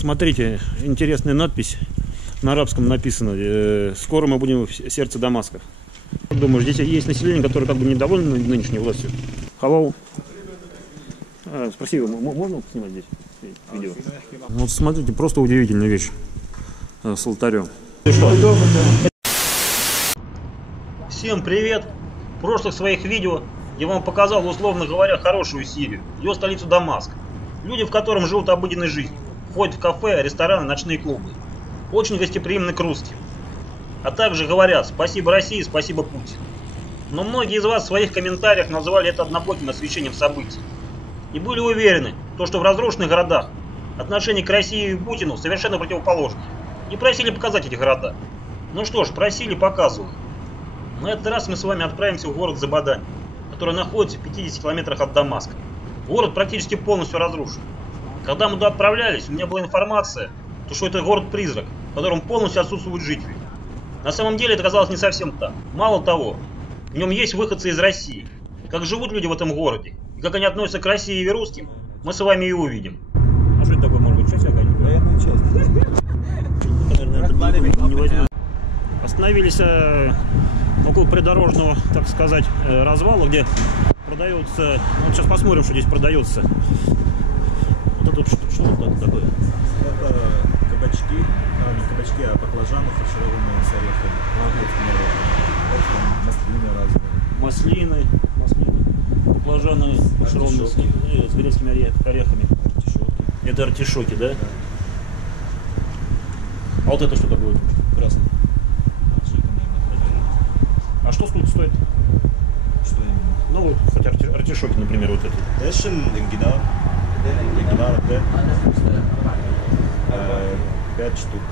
Смотрите, интересная надпись. На арабском написано: скоро мы будем в сердце Дамаска. Думаю, здесь есть население, которое как бы недовольно нынешней властью. Hello. Спроси его, можно снимать здесь видео? Вот смотрите, просто удивительная вещь с алтарем. Всем привет! В прошлых своих видео я вам показал, условно говоря, хорошую Сирию, ее столицу Дамаск. Люди, в котором живут обыденной жизнью, ходят в кафе, рестораны, ночные клубы. Очень гостеприимны к русским. А также говорят: спасибо России, спасибо Путин. Но многие из вас в своих комментариях называли это однобоким освещением событий. И были уверены, что в разрушенных городах отношение к России и Путину совершенно противоположное. И просили показать эти города. Ну что ж, просили, показываю. На этот раз мы с вами отправимся в город Забадань, который находится в 50 километрах от Дамаска. Город практически полностью разрушен. Когда мы туда отправлялись, у меня была информация, что это город-призрак, в котором полностью отсутствуют жители. На самом деле это оказалось не совсем так. Мало того, в нем есть выходцы из России. Как живут люди в этом городе, и как они относятся к России и русским, мы с вами и увидим. А что это такое, может быть, часть какая-нибудь? Военная часть. Остановились около придорожного, так сказать, развала, где продается. Вот сейчас посмотрим, что здесь продается. Вот это что это такое? Это кабачки, не кабачки, а баклажаны фаршированные с орехами. Маслины, баклажаны фаршированные с грецкими орехами. Это артишоки, да? А вот это что такое? Красное. А что сколько стоит? Что именно? Ну вот, хоть артишоки, например, вот это. Эшель, ингинар, 5 штук,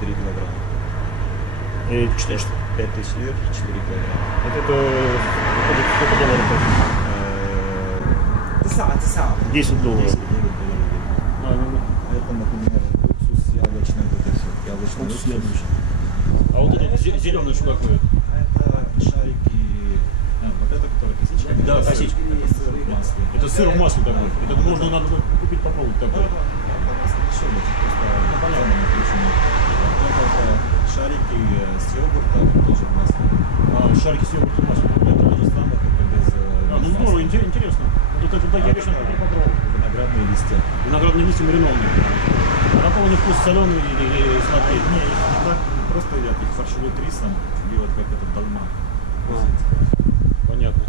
4 килограмма. 5000 лир, 4 килограмма. Это сколько долларов? 10 долларов. Это, например, уксус яблочный, вот это все. Яблочный уксус. А вот это зеленый что такое? Это шарики. Вот это, которое косичка. Да, косичка. Это сыр в масле. Это сыр в масле такой. Это можно надо купить, попробовать такое. Шарики с йогуртом тоже в масле. Шарики с йогуртом в масле. Это то же самое, только без. Ну здорово, интересно. Вот это такие вещи надо попробовать. Виноградные листья. Виноградные листья маринованные. А какого они вкус, соленый или сладкий? Не, их не так, просто едят, их фаршируют рисом, делают как этот долма. Понятно.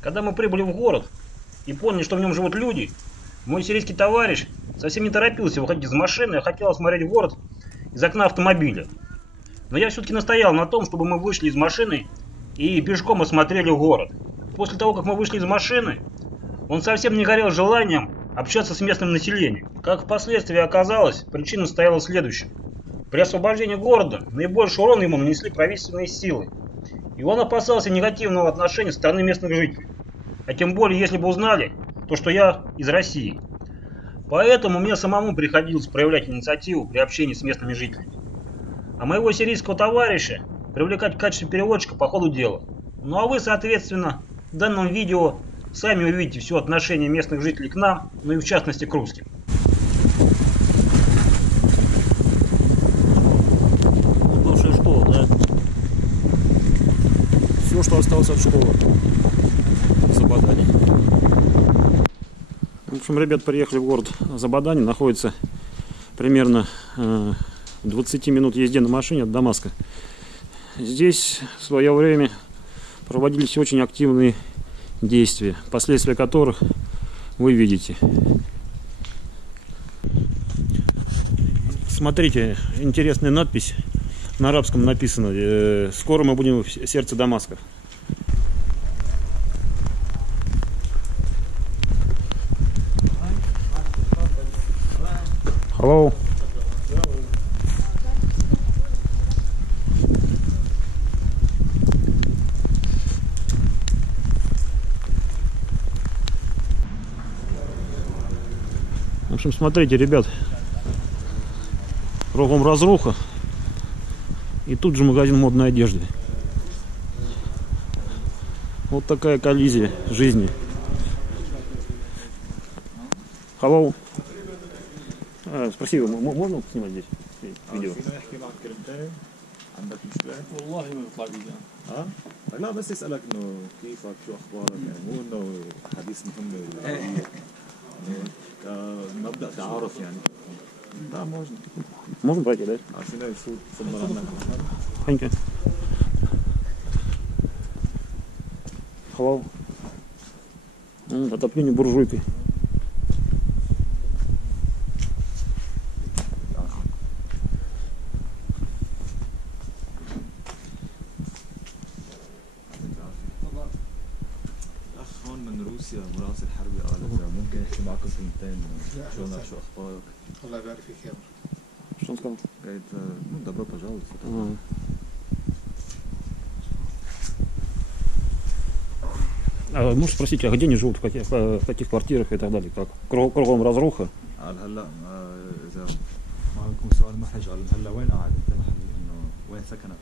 Когда мы прибыли в город и поняли, что в нем живут люди, мой сирийский товарищ совсем не торопился выходить из машины, а хотел осмотреть город из окна автомобиля. Но я все-таки настоял на том, чтобы мы вышли из машины и пешком осмотрели город. После того, как мы вышли из машины, он совсем не горел желанием общаться с местным населением. Как впоследствии оказалось, причина стояла в следующем. При освобождении города наибольший урон ему нанесли правительственные силы. И он опасался негативного отношения со стороны местных жителей. А тем более, если бы узнали, что я из России. Поэтому мне самому приходилось проявлять инициативу при общении с местными жителями. А моего сирийского товарища привлекать в качестве переводчика по ходу дела. Ну а вы, соответственно, в данном видео сами увидите все отношение местных жителей к нам, ну и в частности к русским. Бывшая школа, да? Все, что осталось от школы. Забадани. В общем, ребят приехали в город Забадани, находится примерно 20 минут езды на машине от Дамаска. Здесь в свое время проводились очень активные действия, последствия которых вы видите. Смотрите, интересная надпись. На арабском написано: скоро мы будем в сердце Дамаска. Hello. В общем, смотрите, ребят, кругом разруха, и тут же магазин модной одежды. Вот такая коллизия жизни. Hello. Спроси его, можно снимать здесь видео? فينا نحكي معك كلمتين؟ عندك مشكلة؟ والله ما بيطلع فيديو. اه؟ لا بس يسألك انه كيفك شو اخبارك يعني مو انه حديث مهم يعني كمبدأ تعارف يعني. Да, можно. Можно пройти, да? А фина يفوت في المرة Ханька. Халал. Отопление буржуйкой. هون من روسيا مراسل حربي قال إذا ممكن يحكي معكم كلمتين شلونك شو أخبارك؟ الله يبارك فيك يا رب. Что он сказал? говорит, ну добро пожаловать. А можешь спросить, а где они живут, в каких квартирах и так далее? Как? Кругом разруха? قال هلا إذا ما بيكون سؤال محرج قال هلا وين قاعد أنت محلي إنه وين سكنك؟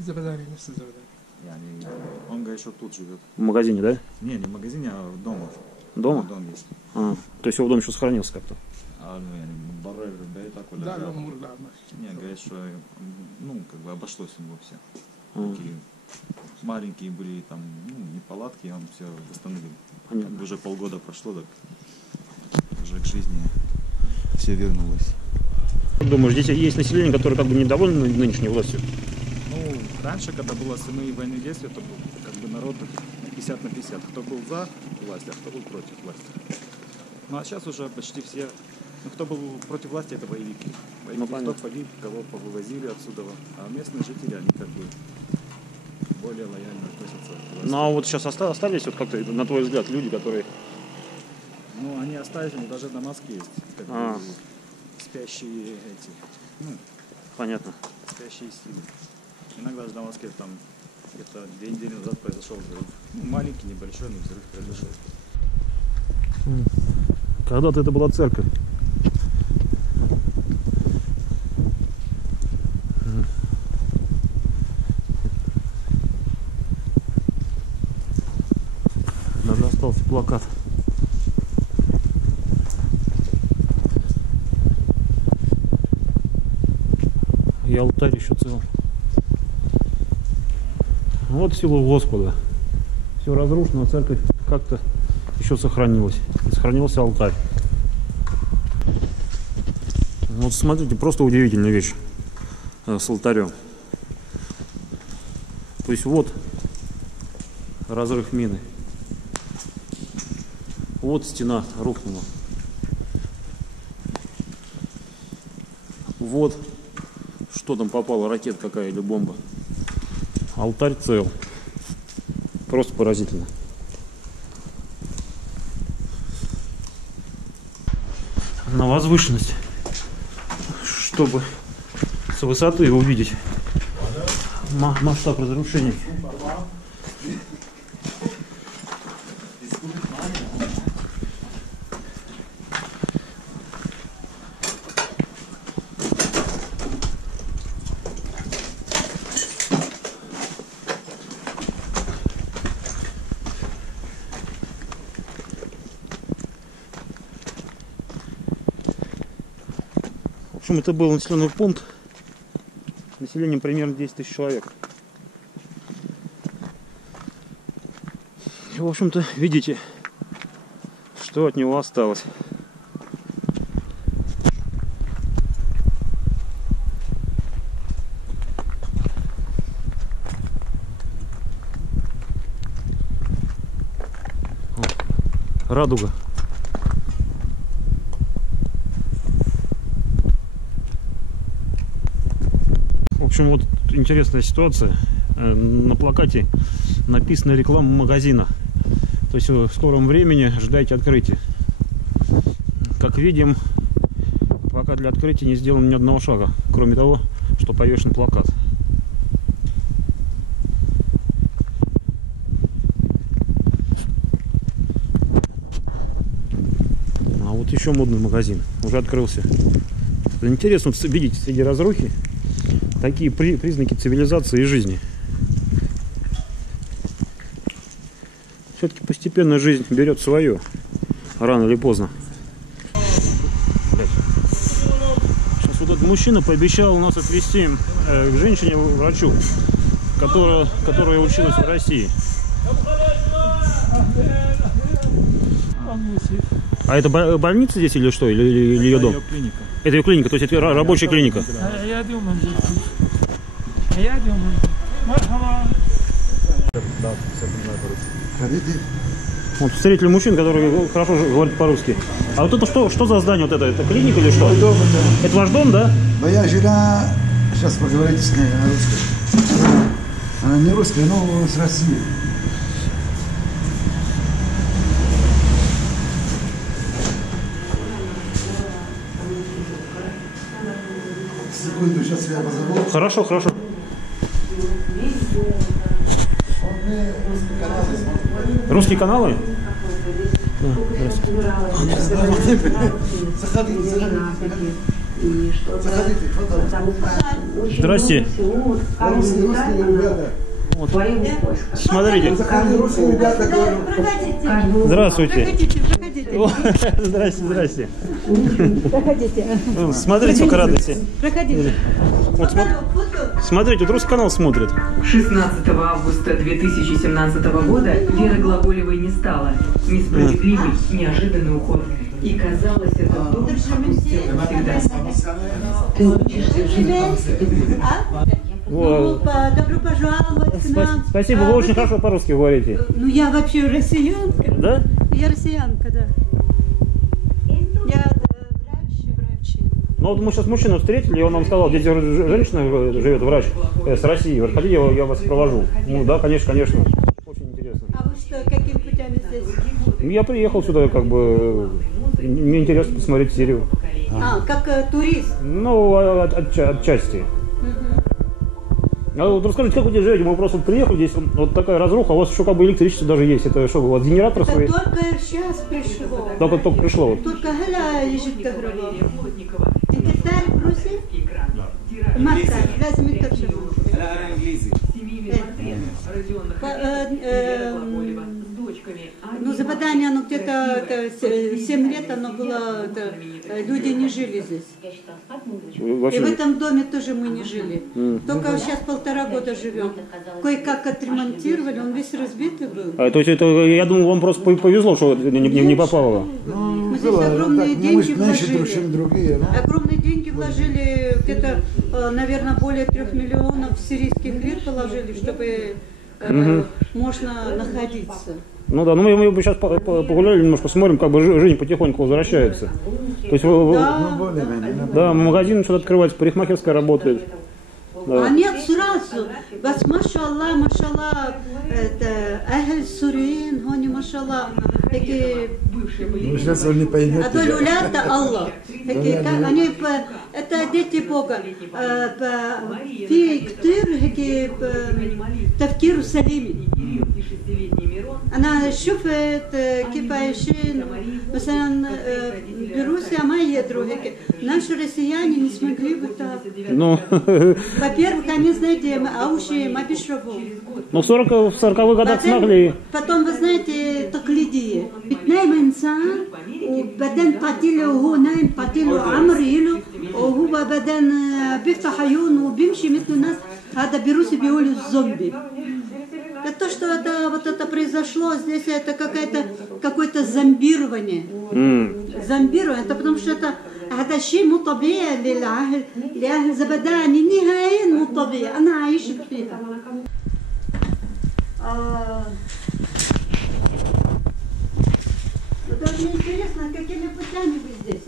الزبداني نفس الزبداني. يعني он говорит, что тут живет. В магазине, да? Не в магазине, а дома. Дома? Дом есть. То есть его дом еще сохранился как-то? Ну, يعني برا بيتك ولا لا الأمور لا ماشي. Не, говорит, что ну, как бы обошлось у него все. Такие маленькие были там, ну, не палатки, он все восстановил. Как бы уже полгода прошло, так уже к жизни все вернулось. Думаешь, здесь есть население, которое как бы недовольно нынешней властью? Ну, раньше, когда было основные военные действия, то был как бы народ 50 на 50. Кто был за власть, а кто был против власти. Ну а сейчас уже почти все, ну, кто был против власти, это боевики. Боевики, кто погиб, кого повывозили отсюда. А местные жители, они как бы более лояльно относятся к власти. Ну а вот сейчас остались, вот как-то, на твой взгляд, люди, которые... Ну, они остались, но даже Дамаск есть. Как бы спящие эти, ну, Понятно. спящие силы. Иногда в Дамаске там где-то 2 недели назад произошел взрыв. Ну, маленький, небольшой, но взрыв произошел. Когда-то это была церковь. Даже остался плакат. И алтарь еще цел. Вот силу Господа. Все разрушено, церковь как-то еще сохранилась. И сохранился алтарь. Вот смотрите, просто удивительная вещь с алтарем. То есть вот разрыв мины. Вот стена рухнула. Вот что там попало, ракета какая или бомба. Алтарь цел. Просто поразительно. На возвышенность, чтобы с высоты увидеть масштаб разрушений. В общем, это был населенный пункт. Населением примерно 10 тысяч человек. И, в общем-то, видите, что от него осталось. Радуга. В общем, вот интересная ситуация. На плакате написана реклама магазина. То есть в скором времени ожидайте открытия. Как видим, пока для открытия не сделано ни одного шага, кроме того, что повешен плакат. А вот еще модный магазин уже открылся. Интересно видеть среди разрухи такие признаки цивилизации и жизни. Все-таки постепенно жизнь берет свое, рано или поздно. Блядь. Этот мужчина пообещал нас отвезти к женщине-врачу, которая училась в России. А это больница здесь или что? Или ее дом? Ее клиника. Это ее клиника, то есть это рабочая клиника. Да, все понимаю по-русски. Вот встретили мужчин, который хорошо говорит по-русски. А вот это что за здание вот это? Это клиника или что? Дом, Это ваш дом, да? моя жена, сейчас поговорите с ней, она русская. Она не русская, но с России. Секунду, сейчас я позову. Хорошо, хорошо. Русские каналы? Здрасте. Русские ребята. Вот. Смотрите. Русские ребята, говорю. Здравствуйте. Проходите. О, Здрасте, здрасте. Проходите. Смотрите, сколько радости. Проходите. Вот смотрите, вот русский канал смотрит. 16 августа 2017 года Веры Глаголевой не стало. Несправедливый, неожиданный уход. И казалось, это дом опустел навсегда. Ты учишься жить. Вот. Добро пожаловать к нам. Спасибо, вы очень хорошо по-русски говорите. Ну, я вообще россиянка. Да? Я россиянка, да. Я врач. Ну вот мы сейчас мужчину встретили, и он нам сказал, здесь женщина живет, врач с России. Вы хотите, я вас провожу? Ну да, конечно, конечно. Очень интересно. А вы что, какими путями здесь? Я приехал сюда, как бы, мне интересно посмотреть Сирию. Как турист? Ну, отчасти. А вот расскажите, как вы здесь живете? Мы просто вот приехали, здесь вот такая разруха, у вас еще как бы электричество даже есть. Это что, у вас генератор Это свой? только сейчас пришло. Только пришло. Вот. Только гля лежит кагрова. Ты تعرف روسي؟ ما تعرف لازم تترجم. Ну, Забадание, оно где-то 7 лет оно было, люди не жили здесь. И в этом доме тоже мы не жили. Только сейчас 1,5 года живем. Кое-как отремонтировали, он весь разбитый был. То есть это, я думаю, вам просто повезло, что не попало. Мы здесь огромные деньги Меньше, вложили. чем другие. Огромные деньги вложили, где-то, наверное, более 3 миллионов сирийских лир положили, чтобы можно находиться. Ну да, ну мы сейчас погуляли немножко, смотрим, как бы жизнь потихоньку возвращается. То есть да, магазин что-то открывается, парикмахерская работает. Да. А нет, сразу. Бас машаллах, это Ахель Сурин, они машаллах. Такие... Ну, сейчас он не поймет. А то люлята Аллах. Они, это дети Бога. Фи ктыр, тавкиру салими. أنا شفت كيف عايشين مثلا بروسيا ما يقدروا هيك наши россияне не смогли бы так. Ну, Во-первых, они, знаете, ауши мабишраву. ну в 40-х годах смогли. Потом, вы знаете, تقليدية. بتنام إنسان وبعدين تعطيله وهو نايم تعطيله عمر يله وهو بعدين بيفتح عيونه وبيمشي مثل الناس. هذا بروسي بيقولوا الزومبي. То, что это произошло, здесь это какое-то зомбирование. Зомбирование, это потому что это شيء مو طبيعي لأهل زبدان نهائيا مو طبيعي. أنا عايشة فيها. Вот мне интересно, какими путями вы здесь?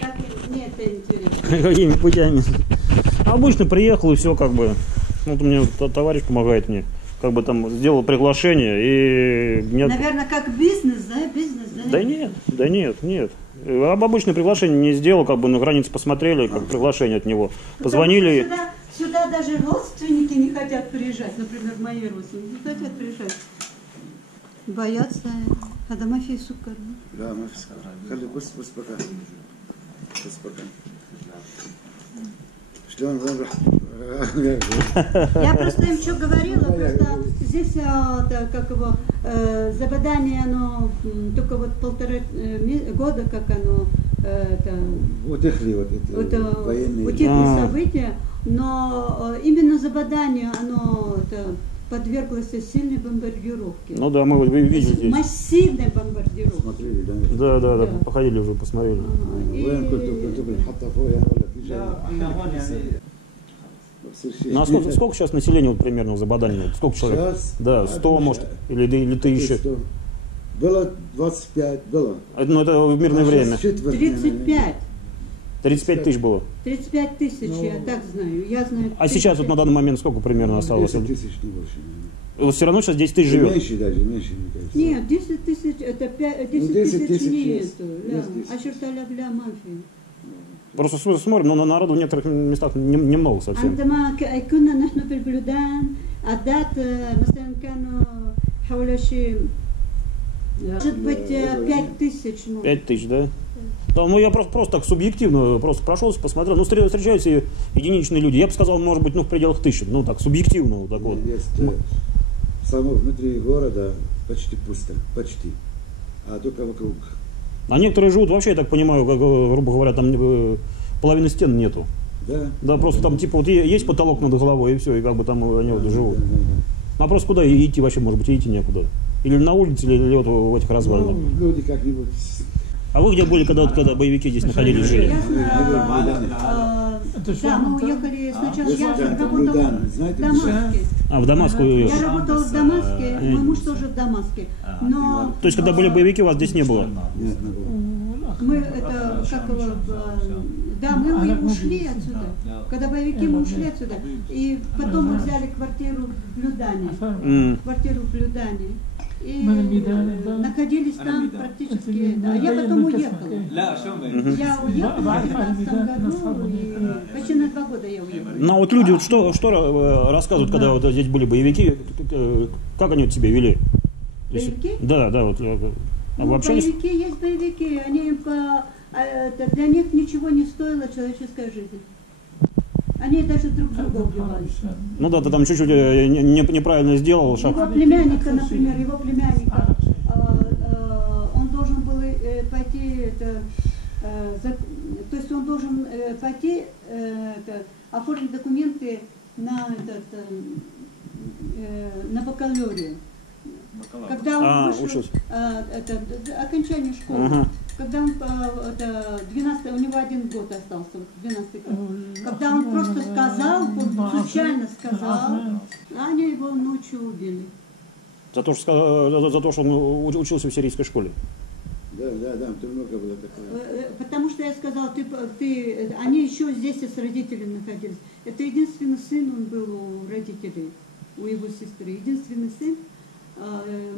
Как мне это интересно. Какими путями? Обычно приехал и все как бы. Вот у меня товарищ помогает мне. Как бы там сделал приглашение и... Наверное, как бизнес, да? Бизнес, да? Да нет. Обычное приглашение не сделал, как бы на границе посмотрели, как приглашение от него. Позвонили. Сюда даже родственники не хотят приезжать, например, мои родственники не хотят приезжать. Боятся. А мафия сукар. Да, мафия сукар. Пусть пока. Я просто им что говорила, просто здесь как его Забадание, оно только вот 1,5 года, как оно Утихли вот эти военные. утихли события, но именно Забадание, оно подверглось сильной бомбардировке. Ну да, мы видели здесь. Массивной бомбардировке. Смотрели, да? Да, походили уже, посмотрели. وين كنتوا حتى فوق يعني ولا في شيء؟ Ну а сколько сейчас населения вот, примерно в Забадане? Сколько человек? Сейчас? Да, 100 может, или 1000. Было 25, было. Ну это в мирное время. 35. 35 тысяч было. 35 тысяч, я так знаю. Я знаю. А сейчас вот на данный момент сколько примерно осталось? 10 тысяч, не больше. Вот все равно сейчас 10 тысяч живет. Меньше даже, меньше, мне кажется. Нет, 10 тысяч, это 10 10 тысяч тысяч есть. нету. Есть 10. А черталя бля мафии. Просто смотрим, но народу в некоторых местах немного совсем. عندما كنا نحن في البلدان عدات مثلا كانوا حول شيء может быть 5 тысяч. 5 тысяч, да? Да, ну я просто так субъективно просто прошелся, посмотрел. Ну, встречаются единичные люди. Я бы сказал, может быть, ну, в пределах 1000. Ну, так, субъективно вот так вот. Есть само внутри города почти пусто, почти. А только вокруг. А некоторые живут вообще, я так понимаю, как, грубо говоря, там половины стен нету. Да? Да, просто там типа вот есть потолок над головой и все, и как бы там они вот живут. Да. А просто куда идти вообще, может быть, идти некуда? Или на улице, или вот в этих развалинах. Ну, люди как-нибудь. А вы где были, когда боевики здесь находились, жили? Да, мы уехали сначала, я Есть работала Блюдан, знаете, в Дамаске. А, в Дамаск вы уехали? Я работала в Дамаске, мой муж тоже в Дамаске. Но То есть, когда были боевики, вас здесь не было? Нет, не было. мы это как его, да, мы ушли отсюда. Когда боевики, мы ушли отсюда. И потом мы взяли квартиру в Блюдане. Квартиру в Блюдане. И находились там практически. Да. Я потом уехала. Я уехала в 2015 году, и почти на 2 года я уехала. Ну а вот люди вот что рассказывают, когда вот здесь были боевики, как они вот себя вели? То есть, Боевики? да, вот. А вы общались? Боевики есть боевики. Они, для них ничего не стоила человеческая жизнь. Они даже друг друга убивали. Ну да, ты там чуть-чуть неправильно сделал шаг. Его племянника, например, он должен был пойти, то есть он должен пойти оформить документы на бакалаврию. Когда он вышел, окончание школы, когда он 12, у него 1 год остался, 12 год. Когда он просто сказал, случайно сказал, они его ночью убили. За то, что он учился в сирийской школе. Да, там много было такое. Потому что я сказала, они еще здесь с родителями находились. Это единственный сын он был у родителей, у его сестры. Единственный сын.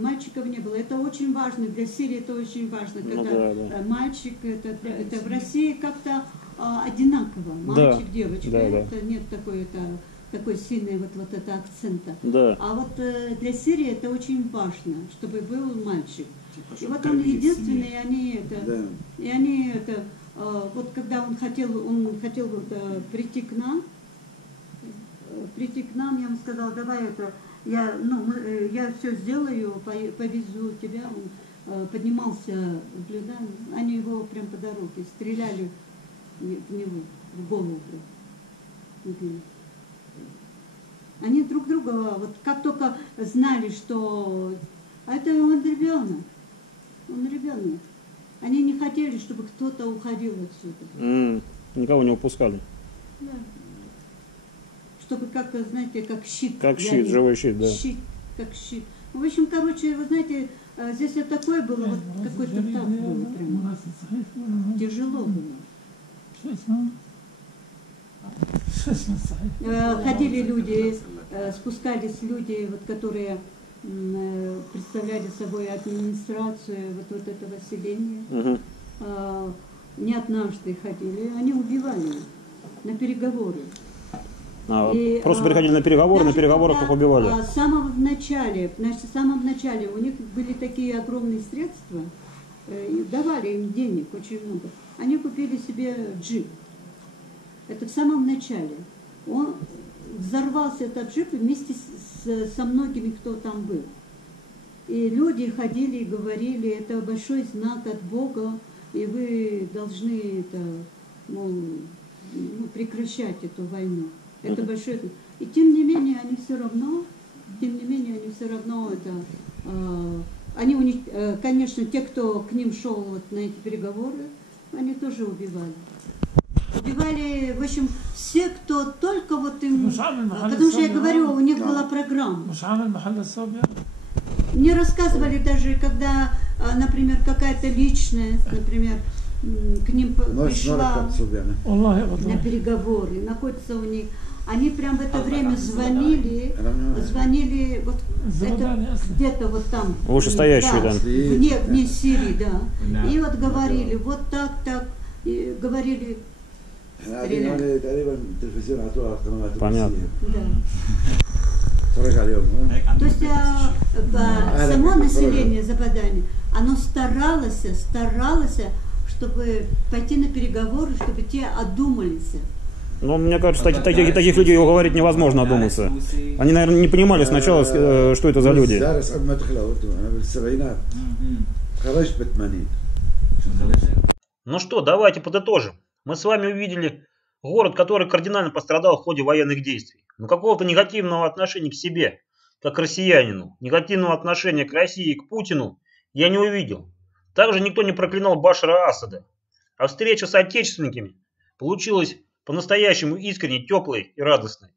Мальчиков не было. Это очень важно. Для Сирии это очень важно. Когда мальчик, это в России как-то одинаково. Мальчик, девочка. Это нет такой сильной вот это акцента. Да. А вот для Сирии это очень важно, чтобы был мальчик. И вот он единственный, и они вот когда он хотел прийти к нам, я ему сказала, давай я все сделаю, повезу тебя. Он поднимался в Блюдан, они его прям по дороге стреляли в него, в голову. Они друг друга, вот как только знали, что это он ребенок. Они не хотели, чтобы кто-то уходил отсюда. Никого не упускали. Да. Чтобы как, знаете, как щит. Как щит, живой щит, да. Щит, как щит. В общем, короче, вы знаете, здесь вот такое было, вот какой-то так было прямо. Тяжело было. Ходили люди, спускались люди, вот, которые представляли собой администрацию вот этого селения. Не однажды ходили, они убивали на переговоры. Просто приходили на переговоры, на переговорах их убивали. В самом начале у них были такие огромные средства, давали им денег очень много. Они купили себе джип. Это в самом начале. Он взорвался, этот джип, вместе со многими, кто там был. И люди ходили и говорили, это большой знак от Бога, и вы должны это, мол, прекращать эту войну. Это большое. И тем не менее они все равно, конечно, те, кто к ним шел вот на эти переговоры, они тоже убивали. Убивали, в общем, все, кто только вот им... Потому что я говорю, у них была программа. Мне рассказывали даже, когда, например, какая-то личность, например, к ним пришла на переговоры, находится у них. Они прям в это время звонили вот это, где-то вот там. Вышестоящие, да. Вне Сирии, да. И вот говорили, вот так, и говорили... Понятно. Да. То есть само население Забадани, оно старалось, чтобы пойти на переговоры, чтобы те одумались. Ну, мне кажется, таких людей уговорить невозможно одуматься. Они, наверное, не понимали сначала, что это за люди. Ну что, давайте подытожим. Мы с вами увидели город, который кардинально пострадал в ходе военных действий. Но какого-то негативного отношения к себе, как к россиянину, негативного отношения к России и к Путину я не увидел. Также никто не проклинал Башара Асада. А встреча с отечественниками получилась по-настоящему искренней, теплой и радостной.